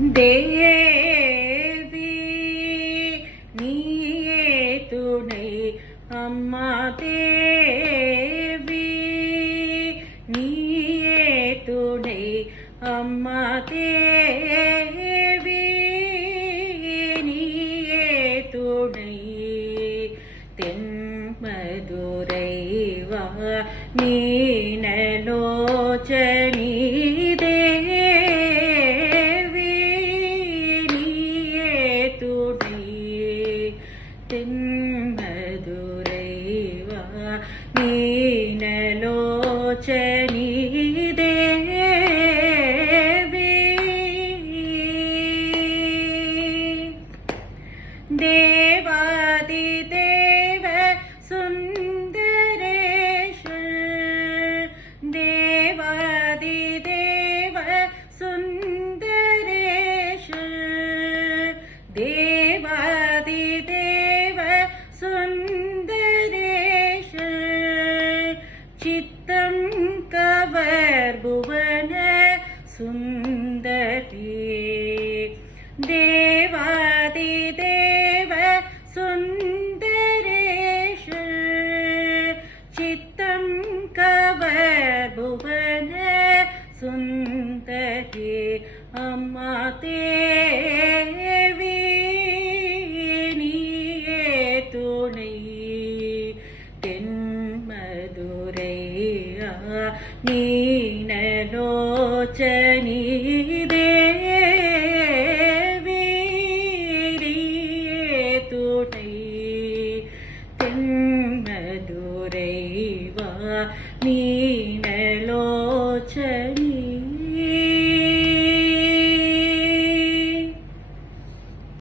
தேவி நீயே துணை அம்மா தேவி நீயே துணை அம்மா தேவி நீயே துணை தென்மதுரை வா மீனலோச்சனி தென்மதுரை வா மீனலோச்சனி தேவி தேவாதி தேவ சுந்தரேஷர் தேவாதி தேவ சுந்தரேஷர் தேவாதி சுந்தரேஷர் சித்தம் கவர் புவன சுந்தரி தேவாதி தேவ சுந்தரேஷர் சித்தம் கவர் புவன சுந்தரி அம்மா